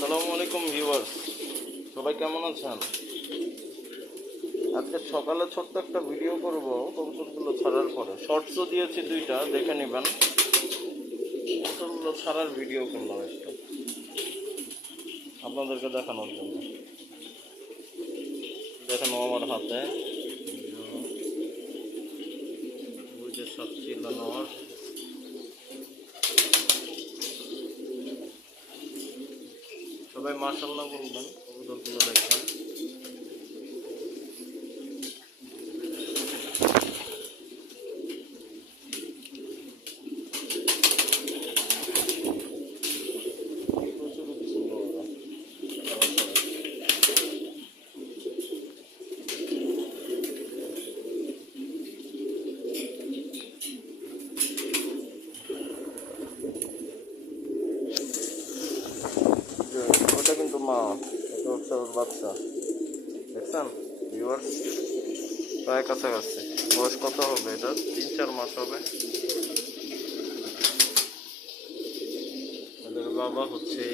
আসসালামু আলাইকুম ভিউয়ার্স, সবাই কেমন আছেন? আজকে সকালে ছোট্ট একটা ভিডিও করব কবুতরগুলো ছাড়ার পরে। শর্টসও দিয়েছি দুইটা, দেখে নেবেন। কবুতরগুলো ছাড়ার ভিডিও করলাম একটা আপনাদেরকে দেখানোর জন্য। দেখানো আমার হাতে ওই যে সব চিল্লানোর। সবাই মাশাআল্লাহ বলবেন কবুতরগুলো দেখেন। প্রচুর উচ্ছন্ন ওরা। ওটা কিন্তু মা, এটা হচ্ছে ওর বাচ্চা। দেখছেন ভিউয়ার্স, প্রায় কাছাকাছি। বয়স কত হবে এটা? 3-4 মাস হবে। এদের বাবা হচ্ছে